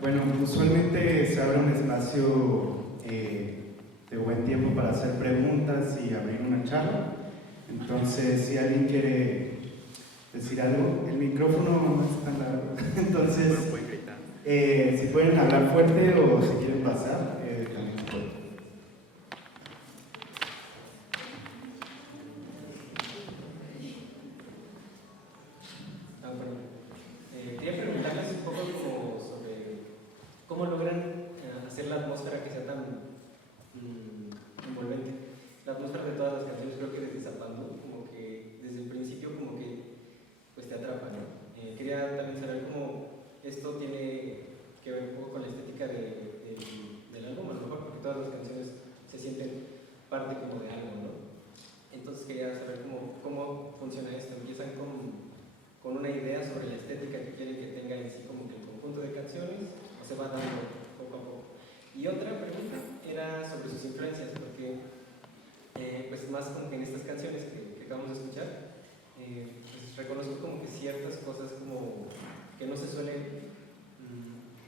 Bueno, usualmente se abre un espacio de buen tiempo para hacer preguntas y abrir una charla. Entonces, si alguien quiere decir algo, el micrófono no es tan largo. Entonces, si pueden hablar fuerte o si quieren pasar, también pueden. Quería preguntarles un poco como sobre cómo logran hacer la atmósfera que sea tan envolvente. La atmósfera de todas las canciones, creo que desde Zapando, como que desde el principio como que pues te atrapa, ¿no? Quería también saber cómo esto tiene que ver un poco con la estética del álbum, a lo mejor porque todas las canciones se sienten parte como de algo, ¿no? Entonces quería saber cómo funciona esto. Empiezan con una idea sobre la estética que quieren que tenga en sí como que el conjunto de canciones, o se va dando poco a poco. Y otra pregunta era sobre sus influencias, porque pues más como que en estas canciones que acabamos de escuchar, pues reconozco como que ciertas cosas como que no se suelen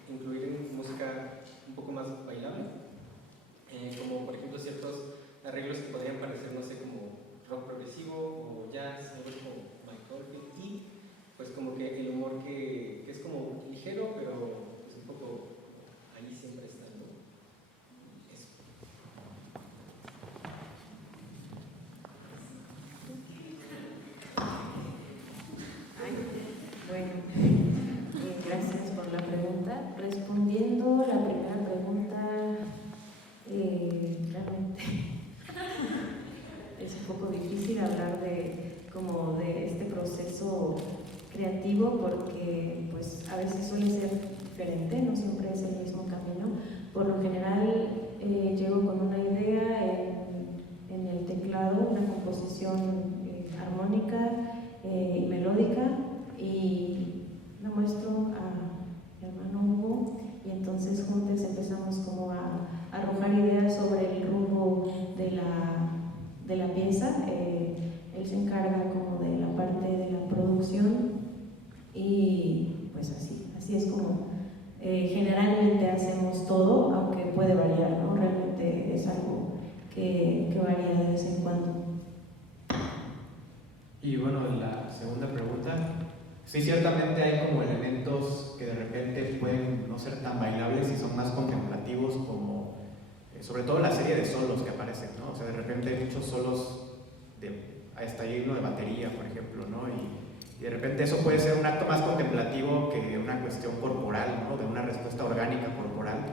incluir en música un poco más bailable, como por ejemplo ciertos arreglos que podrían parecer, no sé, como rock progresivo o jazz, algo como Mike Oldfield, y pues como que el humor que es como ligero, pero pues un poco ahí siempre estando. Eso. Bueno, gracias por la pregunta. Respondiendo la primera pregunta, realmente es un poco difícil hablar de este proceso creativo porque pues a veces suele ser diferente, no siempre es el mismo camino. Por lo general llego con una idea en el teclado, una composición armónica y melódica, y la muestro a mi hermano Hugo, y entonces juntos empezamos como a arrojar ideas sobre el rumbo de la pieza. Él se encarga como de la parte de la producción y pues así es como generalmente hacemos todo, aunque puede variar, ¿no? Realmente es algo que varía de vez en cuando. Y bueno, la segunda pregunta, sí, ciertamente hay como elementos que de repente pueden no ser tan bailables y son más contemplativos, como sobre todo la serie de solos que aparecen, ¿no? O sea, de repente hay muchos solos hasta lleno de batería, por ejemplo, ¿no? Y de repente eso puede ser un acto más contemplativo que una cuestión corporal, ¿no? De una respuesta orgánica corporal.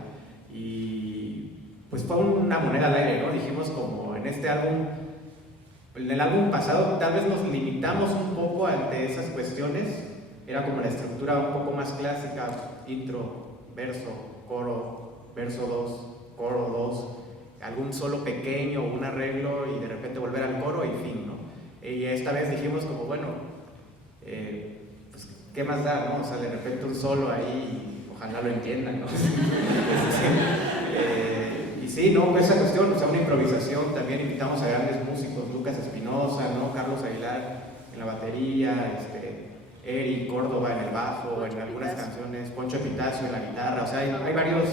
Y pues fue una moneda al aire, ¿no? Dijimos como en este álbum, en el álbum pasado tal vez nos limitamos un poco ante esas cuestiones, era como la estructura un poco más clásica, intro, verso, coro, verso 2, coro 2, algún solo pequeño, un arreglo y de repente volver al coro y fin, ¿no? Y esta vez dijimos como, bueno, pues ¿qué más da, no? O sea, de repente un solo ahí, ojalá lo entiendan, ¿no? Y sí, no, esa cuestión, o sea, una improvisación, también invitamos a grandes músicos, Lucas Espinosa, ¿no? Carlos Aguilar en la batería, Eric Córdoba en el bajo, en algunas canciones, Poncho Epitacio en la guitarra, o sea, hay varios,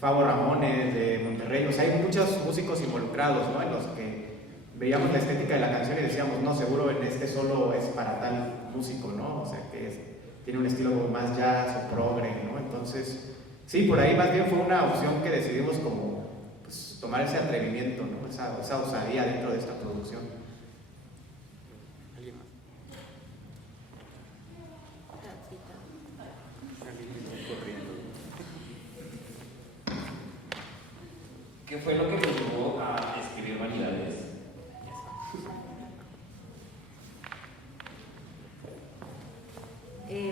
Fabo Ramones de Monterrey, o sea, hay muchos músicos involucrados, ¿no? En los que veíamos la estética de la canción y decíamos, no, seguro en este solo es para tal músico, ¿no? O sea, que tiene un estilo como más jazz o progre, ¿no? Entonces, sí, por ahí más bien fue una opción que decidimos como pues, tomar ese atrevimiento, ¿no? Esa osadía dentro de esta producción. ¿Alguien más? ¿Qué fue lo que te llevó a escribir Vanidades?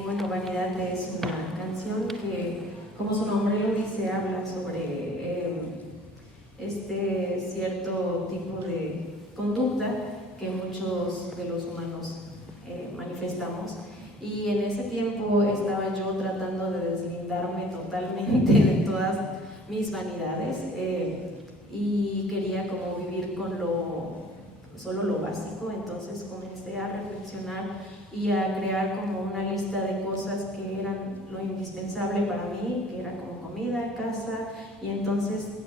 Bueno, Vanidad es una canción que, como su nombre lo dice, habla sobre este cierto tipo de conducta que muchos de los humanos manifestamos. Y en ese tiempo estaba yo tratando de deslindarme totalmente de todas mis vanidades y quería como vivir con solo lo básico. Entonces comencé a reflexionar y a crear como una lista de cosas que eran lo indispensable para mí, que era como comida, casa, y entonces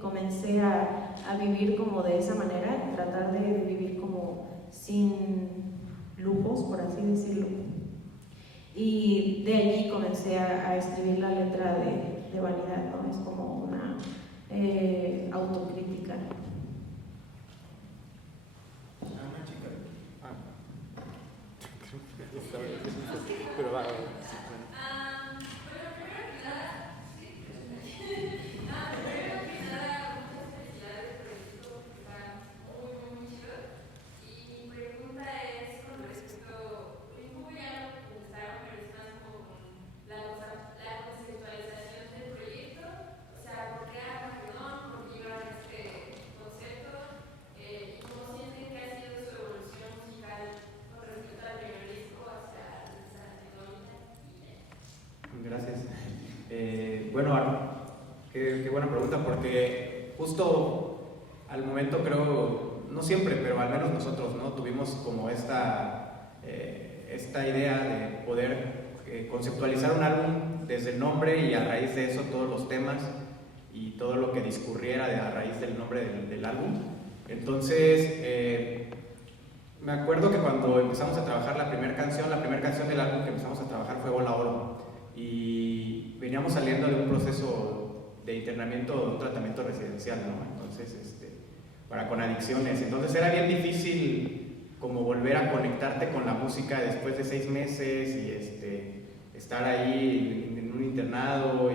comencé a vivir como de esa manera, tratar de vivir como sin lujos, por así decirlo. Y de allí comencé a escribir la letra de Vanidad, ¿no? Es como una autocrítica. Pero va. Gracias. Bueno, qué buena pregunta, porque justo al momento creo, no siempre, pero al menos nosotros, ¿no? Tuvimos como esta idea de poder conceptualizar un álbum desde el nombre y a raíz de eso todos los temas y todo lo que discurriera a raíz del nombre del álbum. Entonces, me acuerdo que cuando empezamos a trabajar la primera canción del álbum que empezamos a trabajar fue Bola Oro. Y veníamos saliendo de un proceso de internamiento, de un tratamiento residencial, ¿no? Entonces, con adicciones. Entonces era bien difícil como volver a conectarte con la música después de 6 meses y estar ahí en un internado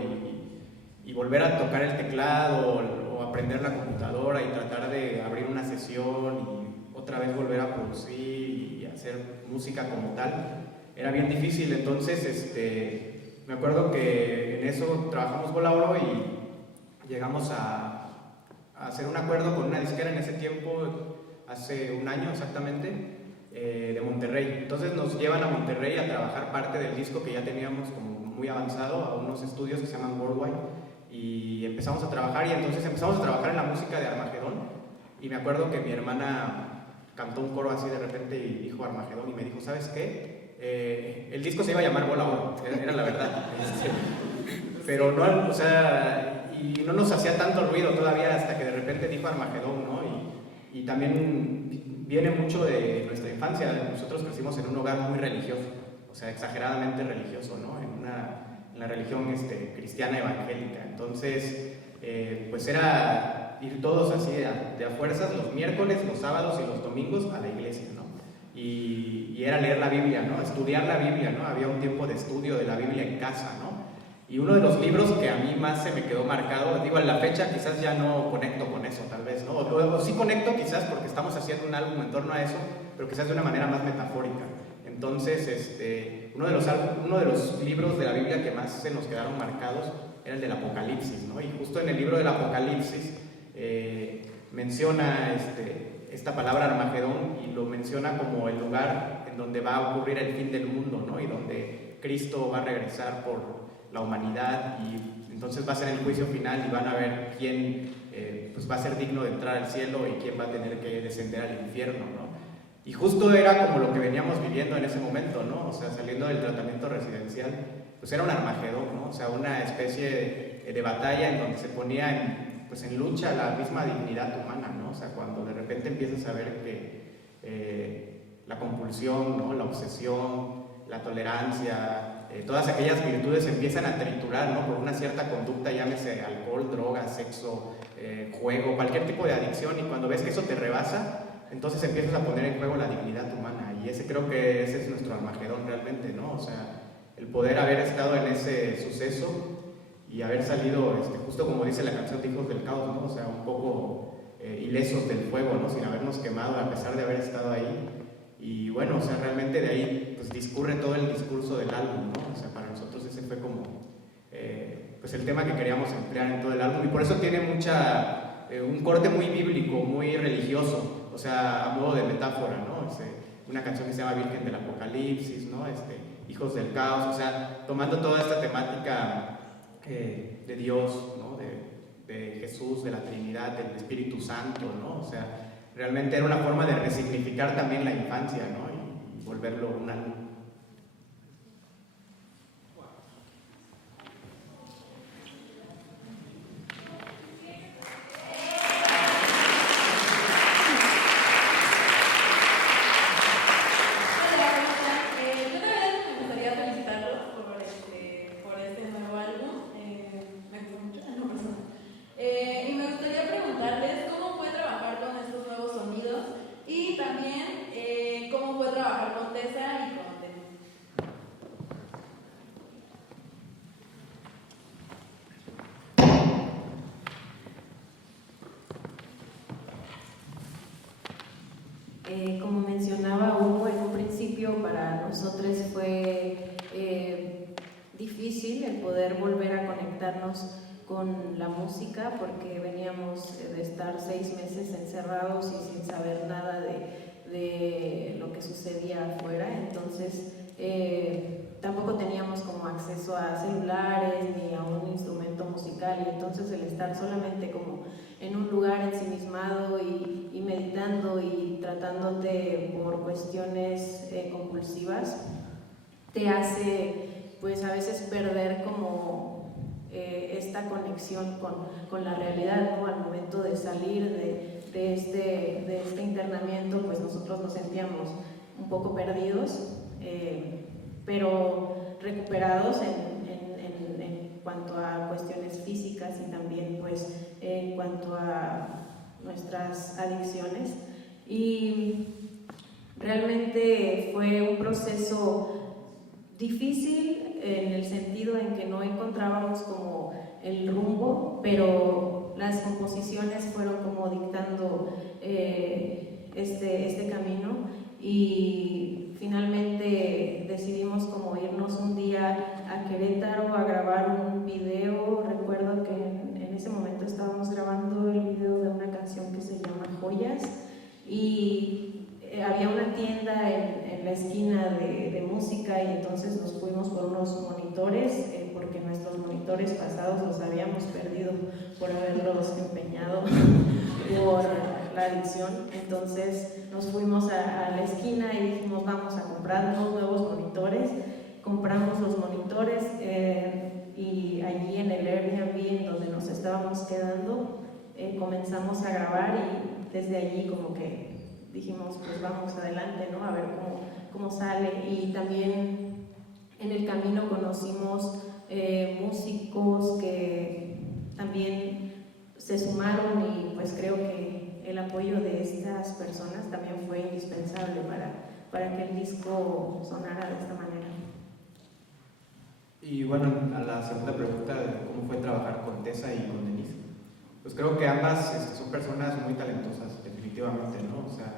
y volver a tocar el teclado o aprender la computadora y tratar de abrir una sesión y otra vez volver a producir y hacer música como tal. Era bien difícil, entonces me acuerdo que en eso trabajamos Bola Oro y llegamos a hacer un acuerdo con una disquera en ese tiempo, hace un año exactamente, de Monterrey. Entonces nos llevan a Monterrey a trabajar parte del disco que ya teníamos como muy avanzado, a unos estudios que se llaman Worldwide, y empezamos a trabajar, y entonces empezamos a trabajar en la música de Armagedón, y me acuerdo que mi hermana cantó un coro así de repente y dijo Armagedón, y me dijo, ¿sabes qué? El disco se iba a llamar Bola Oro, era la verdad. Pero no, o sea, y no nos hacía tanto ruido todavía hasta que de repente dijo Armagedón, ¿no? Y también viene mucho de nuestra infancia. Nosotros crecimos en un hogar muy religioso, o sea, exageradamente religioso, ¿no? En la religión cristiana evangélica. Entonces, pues era ir todos así de a fuerzas los miércoles, los sábados y los domingos a la iglesia, ¿no? Y era leer la Biblia, ¿no? Estudiar la Biblia, ¿no? Había un tiempo de estudio de la Biblia en casa, ¿no? Y uno de los libros que a mí más se me quedó marcado, digo, a la fecha quizás ya no conecto con eso, tal vez, ¿no? O sí conecto quizás porque estamos haciendo un álbum en torno a eso, pero quizás de una manera más metafórica. Entonces, uno de los libros de la Biblia que más se nos quedaron marcados era el del Apocalipsis, ¿no? Y justo en el libro del Apocalipsis menciona esta palabra Armagedón y lo menciona como el lugar en donde va a ocurrir el fin del mundo, ¿no? Y donde Cristo va a regresar por la humanidad y entonces va a ser el juicio final y van a ver quién pues va a ser digno de entrar al cielo y quién va a tener que descender al infierno, ¿no? Y justo era como lo que veníamos viviendo en ese momento, ¿no? O sea, saliendo del tratamiento residencial, pues era un Armagedón, ¿no? O sea, una especie de batalla en donde se ponía en lucha la misma dignidad humana, ¿no? O sea, cuando de repente empiezas a ver que la compulsión, ¿no? La obsesión, la tolerancia, todas aquellas virtudes empiezan a triturar, ¿no? Por una cierta conducta, llámese alcohol, droga, sexo, juego, cualquier tipo de adicción, y cuando ves que eso te rebasa, entonces empiezas a poner en juego la dignidad humana, y creo que ese es nuestro Armagedón realmente, ¿no? O sea, el poder haber estado en ese suceso y haber salido, justo como dice la canción de Hijos del Caos, ¿no? O sea, un poco ilesos del fuego, ¿no? Sin habernos quemado a pesar de haber estado ahí. Y bueno, o sea, realmente de ahí pues discurre todo el discurso del álbum, ¿no? O sea, para nosotros ese fue como pues el tema que queríamos emplear en todo el álbum, y por eso tiene un corte muy bíblico, muy religioso, o sea, a modo de metáfora, ¿no? Una canción que se llama Virgen del Apocalipsis, ¿no? Hijos del Caos, o sea, tomando toda esta temática de Dios, ¿no? De Jesús, de la Trinidad, del Espíritu Santo, ¿no? O sea, realmente era una forma de resignificar también la infancia, ¿no? Y volverlo un álbum. Como mencionaba Hugo, en un principio para nosotros fue difícil el poder volver a conectarnos con la música porque veníamos de estar 6 meses encerrados y sin saber nada de lo que sucedía afuera, entonces tampoco teníamos como acceso a celulares ni a un instrumento musical, y entonces el estar solamente como en un lugar ensimismado y meditando y tratándote por cuestiones compulsivas te hace pues a veces perder como esta conexión con la realidad, ¿no? Al momento de salir de este internamiento, pues nosotros nos sentíamos un poco perdidos, pero recuperados en cuanto a cuestiones físicas y también pues en cuanto a nuestras adicciones. Y realmente fue un proceso difícil en el sentido en que no encontrábamos como el rumbo, pero las composiciones fueron como dictando este camino, y finalmente decidimos como irnos un día a Querétaro a grabar un video. Recuerdo que en ese momento estábamos grabando el video de una canción que se llama Joyas, y había una tienda en la esquina de música, y entonces nos fuimos por unos monitores porque nuestros monitores pasados los habíamos perdido por haberlos empeñado por la adicción. Entonces nos fuimos a la esquina y dijimos vamos a comprar unos nuevos monitores. Compramos los monitores y allí en el Airbnb en donde nos estábamos quedando comenzamos a grabar, y desde allí como que dijimos pues vamos adelante, ¿no? A ver cómo sale. Y también en el camino conocimos músicos que también se sumaron, y pues creo que el apoyo de estas personas también fue indispensable para que el disco sonara de esta manera. Y bueno, a la segunda pregunta de cómo fue trabajar con Tessa y con Denise, pues creo que ambas son personas muy talentosas, definitivamente, ¿no? O sea,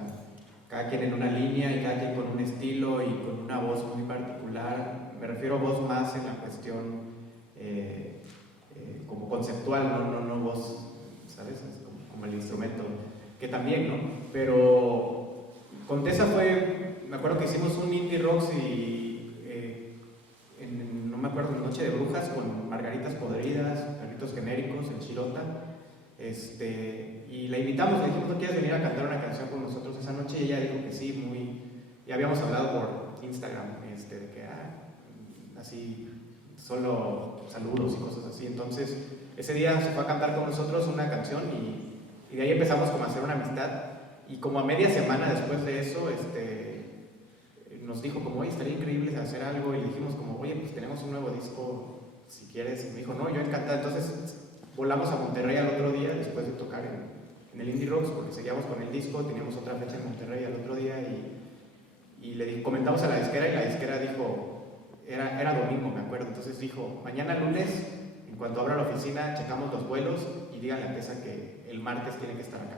cada quien en una línea y cada quien con un estilo y con una voz muy particular. Me refiero a voz más en la cuestión como conceptual, no voz, ¿sabes? Como el instrumento, que también, ¿no? Pero con Tessa me acuerdo que hicimos un indie rocks no me acuerdo, Noche de Brujas con margaritas podridas, perritos genéricos en Chirota. Y la invitamos, le dijimos, ¿no quieres venir a cantar una canción con nosotros esa noche? Y ella dijo que sí, ya habíamos hablado por Instagram, de que así, solo saludos y cosas así. Entonces, ese día se fue a cantar con nosotros una canción y de ahí empezamos como a hacer una amistad. Y como a media semana después de eso, nos dijo como, oye, estaría increíble hacer algo, y le dijimos como, oye, pues tenemos un nuevo disco, si quieres. Y me dijo, no, yo encantada. Entonces volamos a Monterrey al otro día después de tocar en el Indie Rocks, porque seguíamos con el disco, teníamos otra fecha en Monterrey al otro día, y le comentamos a la disquera, y la disquera dijo, era domingo, me acuerdo, entonces dijo, mañana lunes, en cuanto abra la oficina, checamos los vuelos y díganle a Tessa que el martes tiene que estar acá.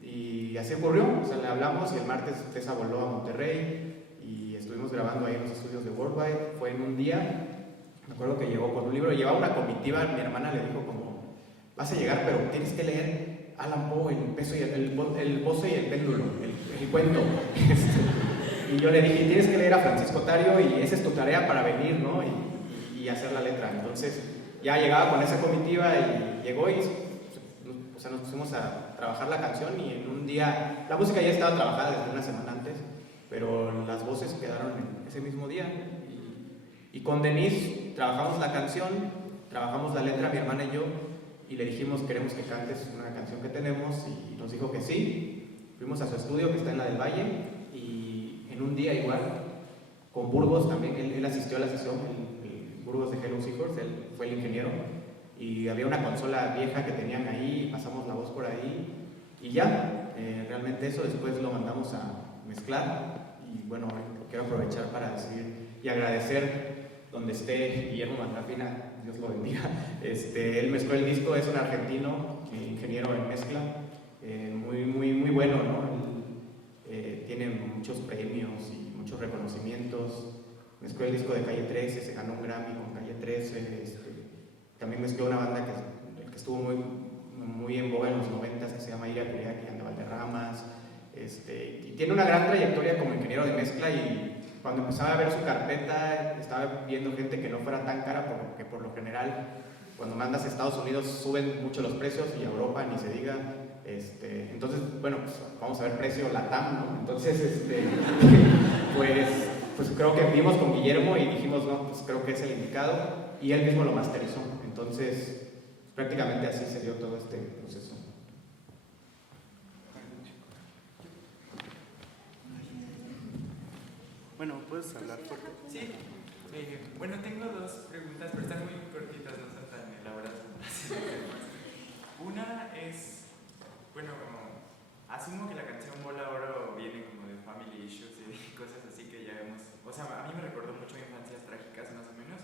Y así ocurrió, o sea, le hablamos y el martes Tessa voló a Monterrey y estuvimos grabando ahí en los estudios de Worldwide. Fue en un día, me acuerdo que llegó con un libro, llevaba una comitiva. Mi hermana le dijo como, vas a llegar, pero tienes que leer Allan Poe, el pozo y el péndulo, el cuento. Y yo le dije, tienes que leer a Francisco Tario, y esa es tu tarea para venir, ¿no? Y hacer la letra. Entonces ya llegaba con esa comitiva y llegó y nos pusimos a trabajar la canción, y en un día, la música ya estaba trabajada desde una semana antes, pero las voces quedaron ese mismo día. Y con Denise trabajamos la canción, trabajamos la letra, mi hermana y yo, y le dijimos, queremos que cantes una canción que tenemos, y nos dijo que sí. Fuimos a su estudio, que está en la del Valle, y en un día igual, con Burgos también, él asistió a la sesión, el Burgos de Hello Seahorse, él fue el ingeniero, y había una consola vieja que tenían ahí, pasamos la voz por ahí, y ya, realmente eso, después lo mandamos a mezclar, y bueno, quiero aprovechar para decir y agradecer donde esté Guillermo Matrafina, Dios lo bendiga. Él mezcló el disco, es un argentino, ingeniero en mezcla, muy bueno, ¿no? Tiene muchos premios y muchos reconocimientos. Mezcló el disco de Calle 13, se ganó un Grammy con Calle 13. También mezcló una banda que estuvo muy en boga en los 90s, que se llama Iria Curiaki, Anda Valderramas. Y tiene una gran trayectoria como ingeniero de mezcla, y cuando empezaba a ver su carpeta estaba viendo gente que no fuera tan cara, porque por lo general cuando mandas a Estados Unidos suben mucho los precios, y a Europa ni se diga. Entonces, bueno, pues vamos a ver precio LATAM, ¿no? Entonces, pues creo que vimos con Guillermo y dijimos, no, pues creo que es el indicado, y él mismo lo masterizó. Entonces, prácticamente así se dio todo este proceso. Bueno, ¿puedes hablar fuerte? Sí. Bueno, tengo dos preguntas, pero están muy cortitas, no son tan elaboradas. Una es, bueno, asumo que la canción Bola Oro viene como de family issues y cosas así que ya hemos, o sea, a mí me recordó mucho infancias trágicas más o menos,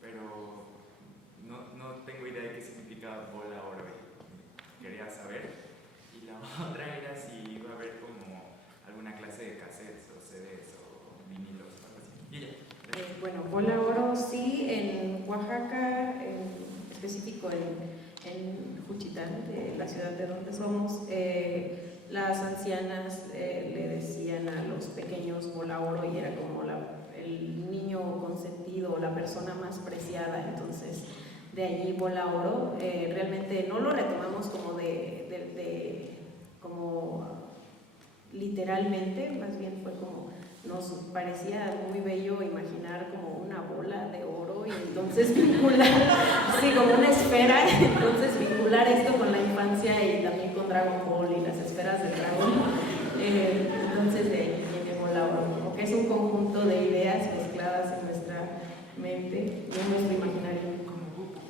pero no tengo idea de qué significa Bola Oro y quería saber. Y la otra era si iba a haber como alguna clase de cassettes o CDs o vinilos o algo así. Y ya. Bueno, Bola Oro sí, en Oaxaca, en específico en Juchitán, de la ciudad de donde somos, las ancianas le decían a los pequeños Bola Oro, y era como el niño consentido o la persona más preciada. Entonces, de allí Bola Oro. Realmente no lo retomamos como como literalmente, más bien fue como nos parecía muy bello imaginar como una bola de oro, y entonces vincular, sí, como una esfera, entonces vincular esto con la infancia y también con Dragon Ball y las esferas del dragón. Entonces de ahí viene Bola Oro, como que es un conjunto de ideas mezcladas en nuestra mente y en nuestro imaginario. Como Bupu.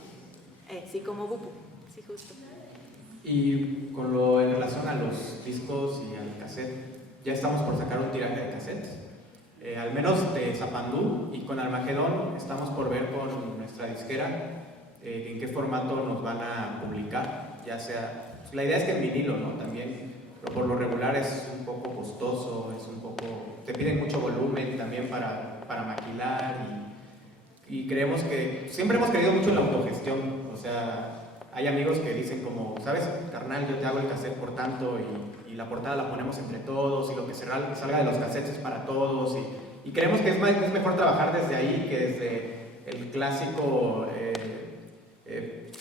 Sí, como Bupu, sí, justo. Y en relación a los discos y al cassette, ya estamos por sacar un tiraje de cassettes, al menos de Zapandú, y con Armagedón estamos por ver con nuestra disquera en qué formato nos van a publicar, ya sea, pues la idea es que en vinilo, ¿no? También, pero por lo regular es un poco costoso, te piden mucho volumen también para maquilar, y creemos que, siempre hemos creído mucho en la autogestión, o sea, hay amigos que dicen como, ¿sabes, carnal? Yo te hago el cassette por tanto, y la portada la ponemos entre todos, y lo que salga de los cassettes es para todos, y creemos que es mejor trabajar desde ahí que desde el clásico,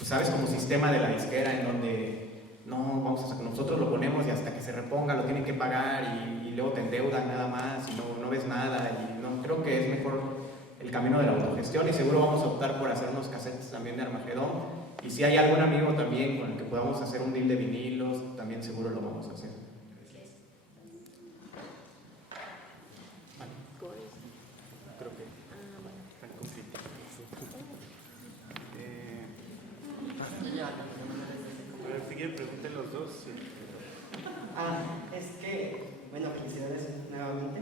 ¿sabes? Como sistema de la disquera, en donde nosotros lo ponemos y hasta que se reponga lo tienen que pagar, y luego te endeudan nada más y no ves nada, y no, creo que es mejor el camino de la autogestión, y seguro vamos a optar por hacer unos cassettes también de Armagedón. Y si hay algún amigo también con el que podamos hacer un deal de vinilos, también seguro lo vamos a hacer. Creo que están compitiendo. A ver, si quieren pregunten los dos. Sí. Es que, bueno, felicidades nuevamente.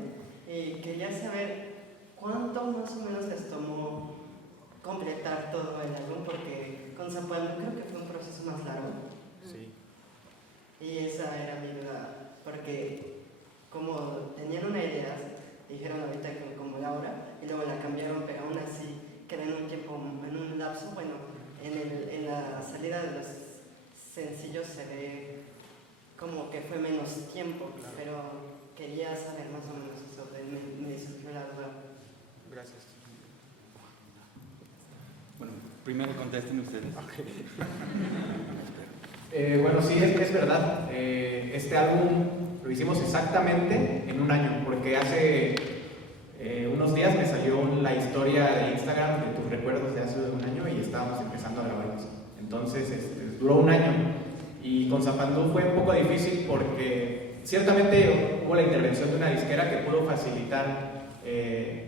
Quería saber cuánto más o menos les tomó completar todo el álbum, porque con Zapandú creo que fue un proceso más largo. Sí. Y esa era mi duda, porque como tenían una idea, dijeron ahorita como Laura, y luego la cambiaron, pero aún así quedó en un tiempo, en un lapso, bueno, en la salida de los sencillos se ve como que fue menos tiempo, claro. Pero quería saber más o menos eso, me surgió la duda. Gracias. Bueno, primero contesten ustedes. Bueno, sí, es verdad. Este álbum lo hicimos exactamente en un año, porque porque hace unos días me salió la historia de Instagram de tus recuerdos de hace un año y estábamos empezando a grabar eso. Entonces duró un año y con Zapandú fue un poco difícil porque ciertamente hubo la intervención de una disquera que pudo facilitar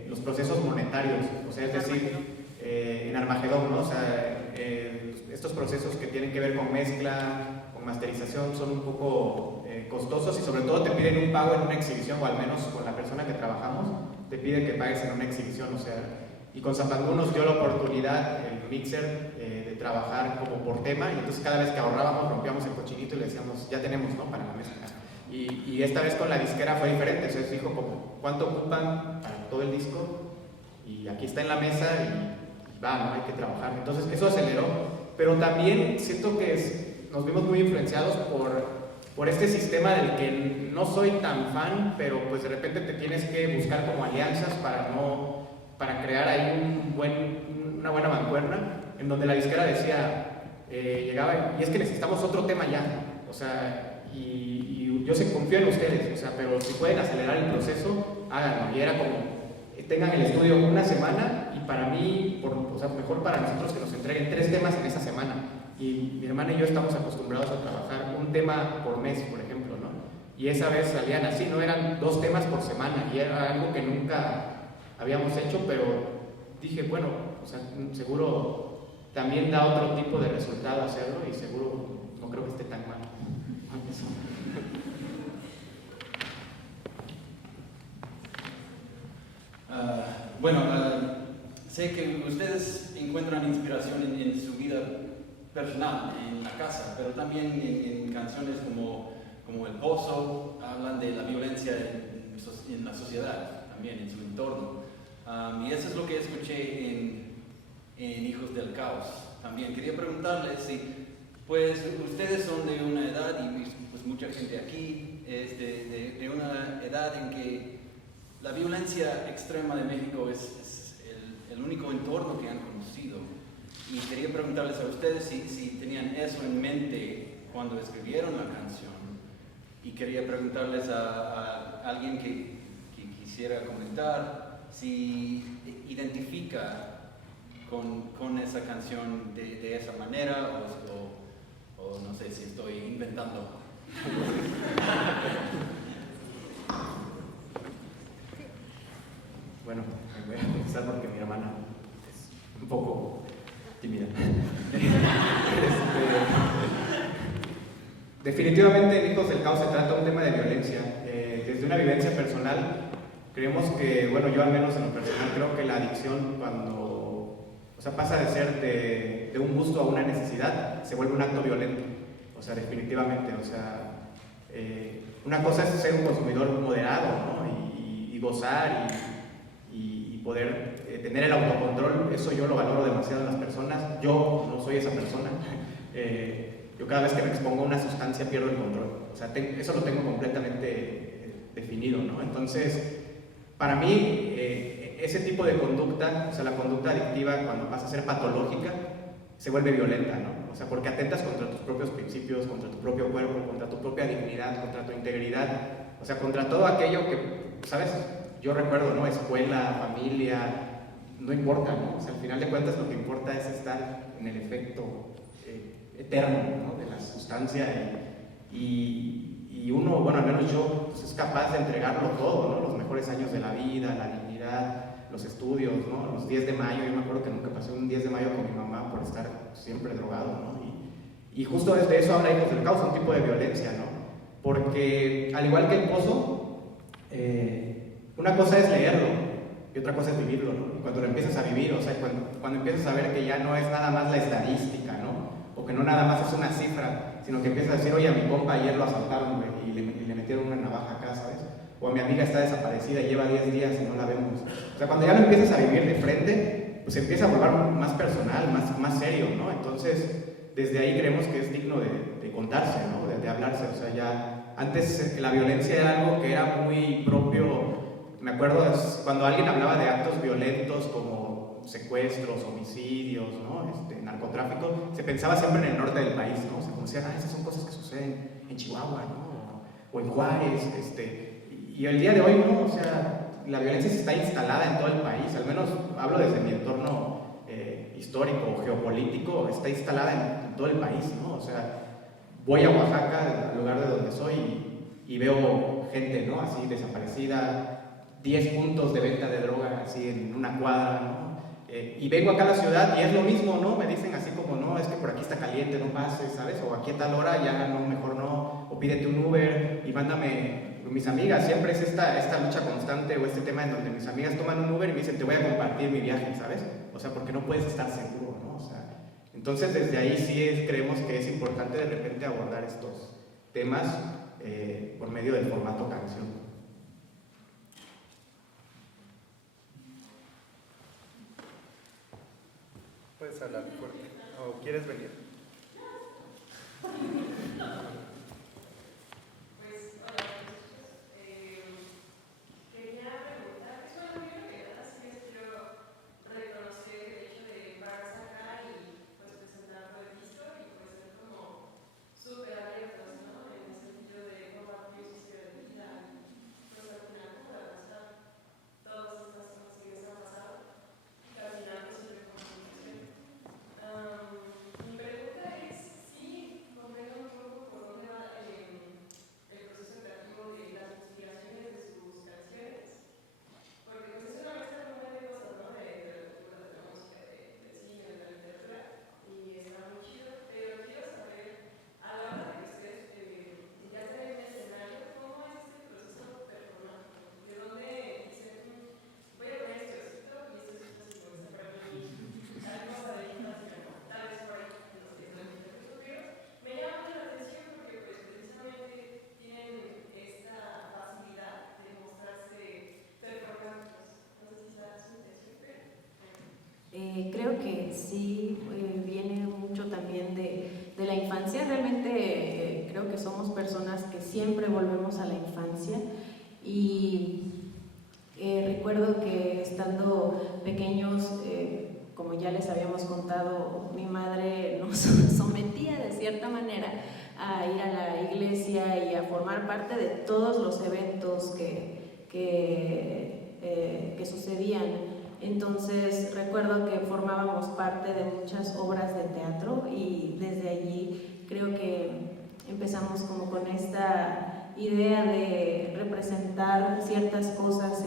los procesos monetarios, o sea, es decir, en Armagedón, ¿no? O sea, estos procesos que tienen que ver con mezcla, con masterización, son un poco costosos y sobre todo te piden un pago en una exhibición, o al menos con la persona que trabajamos, te piden que pagues en una exhibición, o sea, y con Zapandú nos dio la oportunidad, el mixer, de trabajar como por tema, y entonces cada vez que ahorrábamos rompíamos el cochinito y le decíamos, ya tenemos, ¿no?, para la mezcla. Y esta vez con la disquera fue diferente, o sea, dijo como, ¿cuánto ocupan para todo el disco? Y aquí está en la mesa y va, ¿no?, hay que trabajar. Entonces eso aceleró, pero también siento que nos vimos muy influenciados por este sistema del que no soy tan fan, pero pues de repente te tienes que buscar como alianzas para crear ahí una buena mancuerna, en donde la disquera decía, llegaba, y es que necesitamos otro tema ya, o sea, y yo confío en ustedes, o sea, pero si pueden acelerar el proceso, háganlo. Y era como, tengan el estudio una semana, y para mí, o sea, mejor para nosotros que nos entreguen 3 temas en esa semana. Y mi hermana y yo estamos acostumbrados a trabajar un tema por mes, por ejemplo, ¿no? Y esa vez salían así, ¿no? Eran 2 temas por semana, y era algo que nunca habíamos hecho, pero dije, bueno, o sea, seguro también da otro tipo de resultado hacerlo, y seguro no creo que esté tan mal. Sé que ustedes encuentran inspiración en su vida personal, en la casa, pero también en canciones como El Pozo, hablan de la violencia en la sociedad, también en su entorno. Y eso es lo que escuché en Hijos del Caos. También quería preguntarles si, pues, ustedes son de una edad, y pues mucha gente aquí es de una edad en que la violencia extrema de México es el único entorno que han conocido. Y quería preguntarles a ustedes si tenían eso en mente cuando escribieron la canción. Y quería preguntarles a alguien que quisiera comentar si identifica con esa canción de esa manera, o no sé si estoy inventando. Bueno, voy a empezar porque mi hermana es un poco tímida. Definitivamente en Hijos del Caos se trata un tema de violencia. Desde una vivencia personal, creemos que, bueno, yo al menos en lo personal creo que la adicción, cuando pasa de ser de un gusto a una necesidad, se vuelve un acto violento. O sea, definitivamente, o sea, una cosa es ser un consumidor moderado, ¿no? Y gozar y poder tener el autocontrol. Eso yo lo valoro demasiado en las personas. Yo no soy esa persona. Yo cada vez que me expongo a una sustancia pierdo el control. O sea, eso lo tengo completamente definido, ¿no? Entonces, para mí, ese tipo de conducta, o sea, la conducta adictiva, cuando pasa a ser patológica, se vuelve violenta, ¿no? O sea, porque atentas contra tus propios principios, contra tu propio cuerpo, contra tu propia dignidad, contra tu integridad, o sea, contra todo aquello que, ¿sabes? Yo recuerdo, ¿no? Escuela, familia, no importa, ¿no? O sea, al final de cuentas lo que importa es estar en el efecto eterno, ¿no?, de la sustancia, y uno, bueno, al menos yo, pues es capaz de entregarlo todo, ¿no? Los mejores años de la vida, la dignidad, los estudios, ¿no? Los 10 de mayo, yo me acuerdo que nunca pasé un 10 de mayo con mi mamá por estar siempre drogado, ¿no? Y justo desde eso habla Hijos del Caos, un tipo de violencia, ¿no? Porque al igual que El Pozo, una cosa es leerlo y otra cosa es vivirlo, ¿no? Y cuando lo empiezas a vivir, o sea, cuando empiezas a ver que ya no es nada más la estadística, ¿no? O que no nada más es una cifra, sino que empiezas a decir, oye, a mi compa ayer lo asaltaron, güey, y le metieron una navaja acá, ¿sabes? O a mi amiga está desaparecida y lleva 10 días y no la vemos. O sea, cuando ya lo empiezas a vivir de frente, pues empieza a volver más personal, más serio, ¿no? Entonces, desde ahí creemos que es digno de contarse, ¿no? De hablarse. O sea, ya antes la violencia era algo que era muy propio. Me acuerdo cuando alguien hablaba de actos violentos como secuestros, homicidios, ¿no? Narcotráfico, se pensaba siempre en el norte del país, ¿no? O sea, como decían, esas son cosas que suceden en Chihuahua, ¿no? O en Juárez, y el día de hoy no, o sea, la violencia se está instalada en todo el país, al menos hablo desde mi entorno histórico, geopolítico, está instalada en todo el país, ¿no? O sea, voy a Oaxaca, al lugar de donde soy, y veo gente, ¿no? Así desaparecida, 10 puntos de venta de droga así en una cuadra, ¿no? Y vengo acá a la ciudad y es lo mismo, ¿no? Me dicen así como, no, es que por aquí está caliente, no pases, ¿sabes? O aquí a tal hora ya no, mejor no, o pídete un Uber y mándame, mis amigas, siempre es esta lucha constante o este tema en donde mis amigas toman un Uber y me dicen, te voy a compartir mi viaje, ¿sabes? O sea, porque no puedes estar seguro, ¿no? O sea, entonces desde ahí sí creemos que es importante de repente abordar estos temas por medio del formato canción. Puedes hablar fuerte. ¿O quieres venir? Creo que sí viene mucho también de la infancia. Realmente creo que somos personas que siempre volvemos a la infancia y recuerdo que estando pequeños, como ya les habíamos contado, mi madre nos sometía de cierta manera a ir a la iglesia y a formar parte de todos los eventos que sucedían. Entonces recuerdo que formábamos parte de muchas obras de teatro y desde allí creo que empezamos como con esta idea de representar ciertas cosas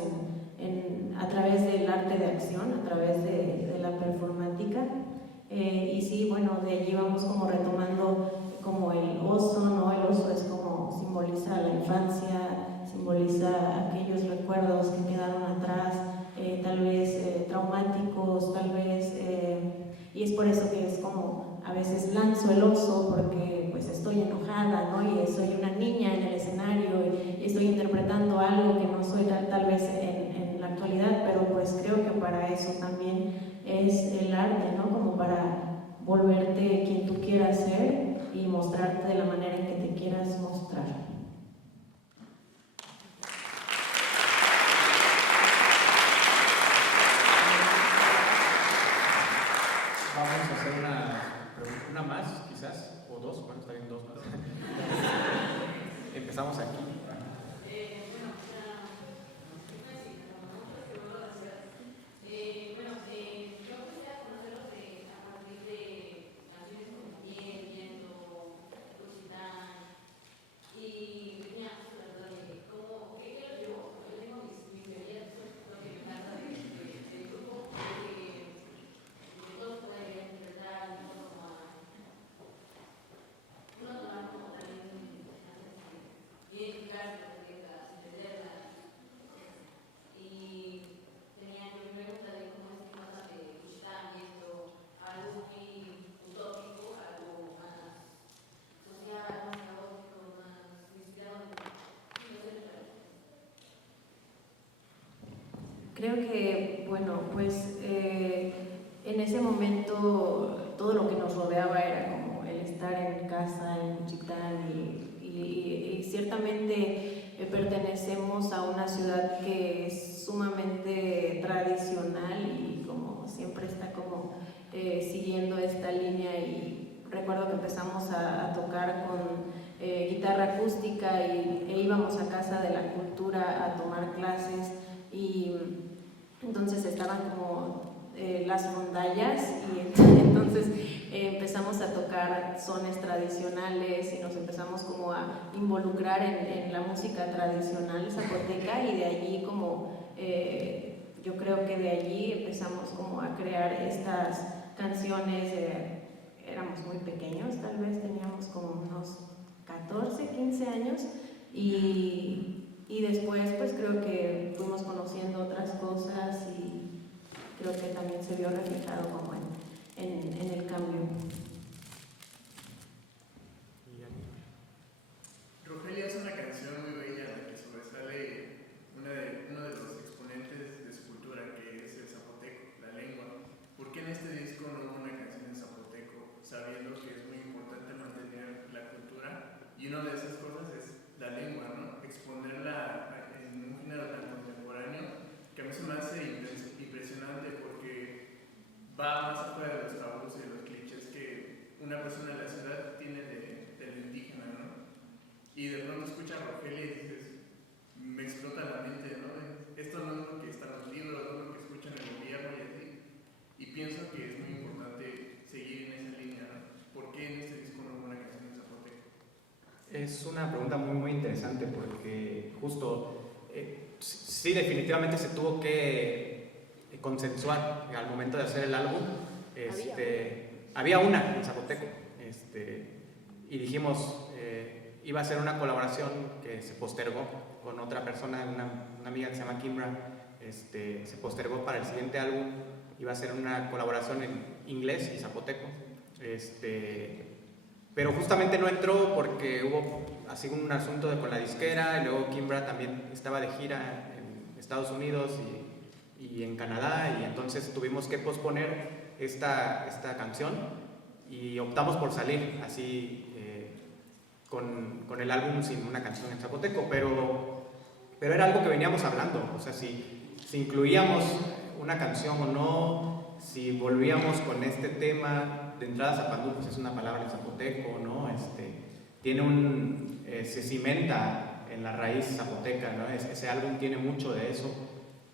a través del arte de acción, a través de la performática. Y sí, bueno, de allí vamos como retomando como el oso, ¿no? El oso es como simboliza la infancia, simboliza aquellos recuerdos que quedaron atrás, tal vez traumáticos, tal vez, y es por eso que es como a veces lanzo el oso porque pues estoy enojada, ¿no? Y soy una niña en el escenario y estoy interpretando algo que no soy tal vez en la actualidad, pero pues creo que para eso también es el arte, ¿no? Como para volverte quien tú quieras ser y mostrarte de la manera en que te quieras mostrar. Vamos a hacer una más, quizás, o dos, bueno, está bien, dos más. Empezamos aquí. Creo que, bueno, pues en ese momento todo lo que nos rodeaba era como el estar en casa, en Juchitán, y ciertamente pertenecemos a una ciudad que es sumamente tradicional y como siempre está como siguiendo esta línea, y recuerdo que empezamos a tocar guitarra acústica e íbamos a Casa de la Cultura a tomar clases, y entonces estaban como las rondallas, y entonces empezamos a tocar sones tradicionales y nos empezamos como a involucrar en la música tradicional zapoteca, y de allí como yo creo que de allí empezamos como a crear estas canciones. Éramos muy pequeños, tal vez teníamos como unos 14, 15 años, y después pues creo que fuimos conociendo otras cosas, y creo que también se vio reflejado como en el cambio. Rogelio es una canción muy bella en la que sobresale uno de los exponentes de su cultura, que es el zapoteco, la lengua. ¿Por qué en este disco no hubo una canción en zapoteco, sabiendo que es muy importante mantener la cultura? Y una de esas cosas es la lengua, ¿no? Exponerla en un género tan contemporáneo, que a mí se me hace impresionante porque va más afuera de los tabús y de los clichés que una persona de la ciudad tiene del indígena, ¿no? Y de pronto escucha a Rogelio y dices, me explota la mente, ¿no? Esto no es lo que está en los libros, no es lo que escuchan en el gobierno y así. Y pienso que es muy importante seguir en esa línea, ¿no? ¿Por qué en este disco no hubo una canción en zapoteco? Es una pregunta muy, muy interesante porque justo, sí, definitivamente se tuvo que consensuar al momento de hacer el álbum. Había una en zapoteco, y dijimos, iba a ser una colaboración que se postergó con otra persona, una amiga que se llama Kimbra, se postergó para el siguiente álbum, iba a ser una colaboración en inglés y zapoteco, pero justamente no entró porque hubo así un asunto con la disquera, y luego Kimbra también estaba de gira en Estados Unidos y en Canadá, y entonces tuvimos que posponer esta canción y optamos por salir así con el álbum sin una canción en zapoteco, pero era algo que veníamos hablando, o sea, si incluíamos una canción o no, si volvíamos con este tema. De entrada, Zapandú pues es una palabra en zapoteco, ¿no? Tiene se cimenta en la raíz zapoteca, ¿no? Ese álbum tiene mucho de eso,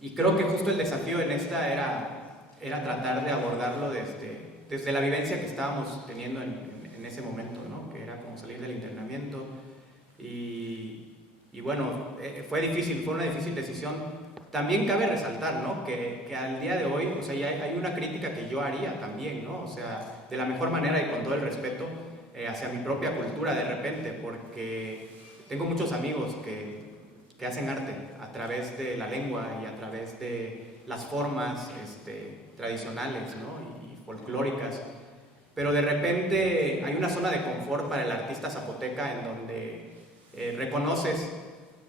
y creo que justo el desafío en esta era tratar de abordarlo desde la vivencia que estábamos teniendo en ese momento, ¿no? Que era como salir del internamiento, y bueno, fue una difícil decisión. También cabe resaltar, ¿no? que al día de hoy, o sea, hay una crítica que yo haría también, ¿no? O sea, de la mejor manera y con todo el respeto hacia mi propia cultura de repente, porque tengo muchos amigos que hacen arte a través de la lengua y a través de las formas tradicionales, ¿no? y folclóricas, pero de repente hay una zona de confort para el artista zapoteca en donde reconoces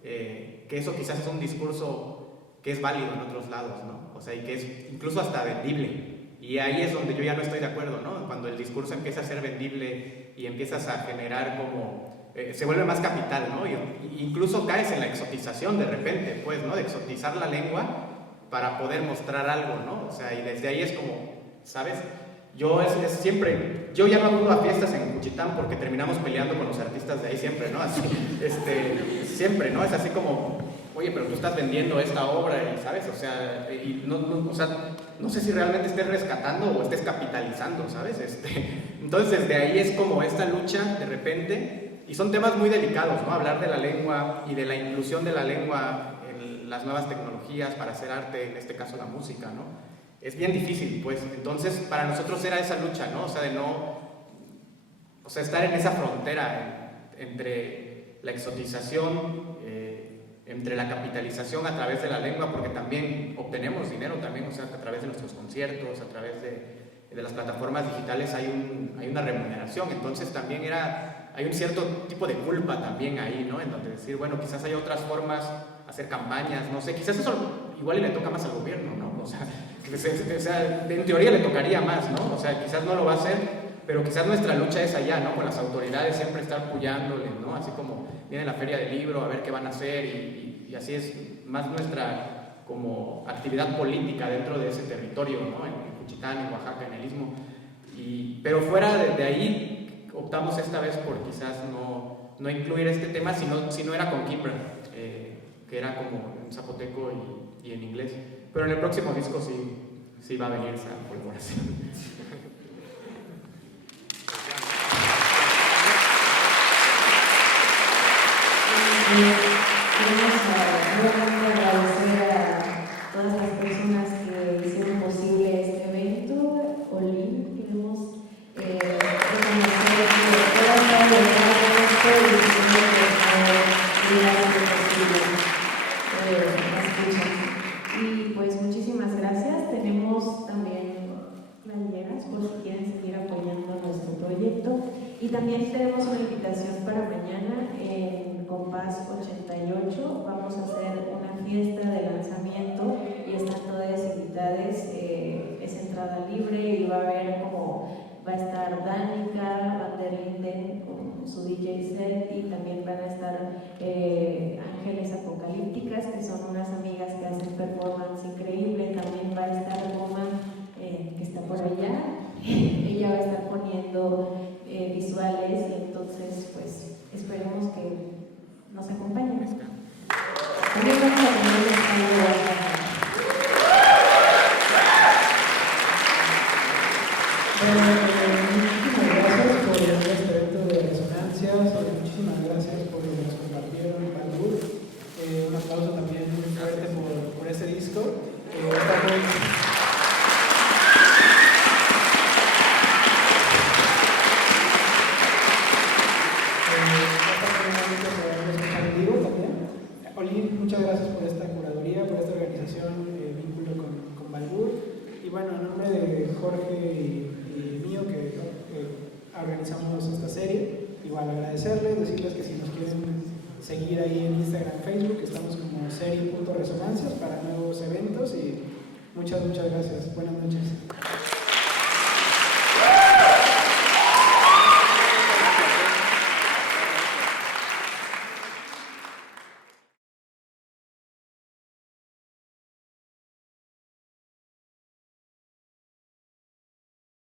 que eso quizás es un discurso que es válido en otros lados, ¿no? O sea, y que es incluso hasta vendible. Y ahí es donde yo ya no estoy de acuerdo, ¿no? Cuando el discurso empieza a ser vendible y empiezas a generar como... se vuelve más capital, ¿no? Y incluso caes en la exotización de repente, pues, ¿no? De exotizar la lengua para poder mostrar algo, ¿no? O sea, y desde ahí es como, ¿sabes? Yo siempre... Yo ya no acudo a fiestas en Juchitán porque terminamos peleando con los artistas de ahí siempre, ¿no? Así, siempre, ¿no? Es así como... Oye, pero tú estás vendiendo esta obra, y ¿sabes? O sea, no sé si realmente estés rescatando o estés capitalizando, ¿sabes? Entonces, desde ahí es como esta lucha de repente, y son temas muy delicados, ¿no? Hablar de la lengua y de la inclusión de la lengua en las nuevas tecnologías para hacer arte, en este caso la música, ¿no? Es bien difícil, pues. Entonces, para nosotros era esa lucha, ¿no? O sea, estar en esa frontera entre la exotización, entre la capitalización a través de la lengua, porque también obtenemos dinero también, o sea, a través de nuestros conciertos, a través de las plataformas digitales hay una remuneración, entonces también hay un cierto tipo de culpa también ahí, ¿no? En donde decir, bueno, quizás hay otras formas, hacer campañas, no sé, quizás eso igual le toca más al gobierno, ¿no? O sea, en teoría le tocaría más, ¿no? O sea, quizás no lo va a hacer, pero quizás nuestra lucha es allá, ¿no? Con las autoridades siempre estar apoyándoles, ¿no? Así como viene la feria del libro, a ver qué van a hacer, y así es más nuestra como actividad política dentro de ese territorio, ¿no? En Juchitán, en Oaxaca, en el Istmo. Pero fuera de ahí, optamos esta vez por quizás no no incluir este tema si no era con Kimbra, que era como en zapoteco y en inglés. Pero en el próximo disco sí va a venir esa colaboración. Queremos nuevamente agradecer a todas las personas que hicieron posible este evento. Olin, queremos reconocer que todas las personas y pues muchísimas gracias. Tenemos también playeras por si quieren seguir apoyando nuestro proyecto. Y también tenemos una invitación para mañana en Compás 88. Vamos a hacer una fiesta de lanzamiento y están todas invitadas. Es entrada libre y va a estar Danica, Van der Linden con su DJ set, y también van a estar Ángeles Apocalípticas, que son unas amigas que hacen performance increíble. También va a estar Roma, que está por allá. Ella va a estar poniendo visuales, y entonces pues esperemos que nos acompañen. También vamos a tener un saludo. Muchísimas gracias por este evento de Resonancias, muchísimas gracias por lo que nos compartieron en Baldur. Un aplauso también muy fuerte por este disco. Olin, muchas gracias por esta curaduría, por esta organización, vínculo con Baldur. Y bueno, en nombre de Jorge y mío, que organizamos esta serie, igual agradecerles, decirles que si nos quieren seguir ahí en Instagram, Facebook, estamos como serie.resonancias para nuevos eventos, y muchas gracias. Buenas noches.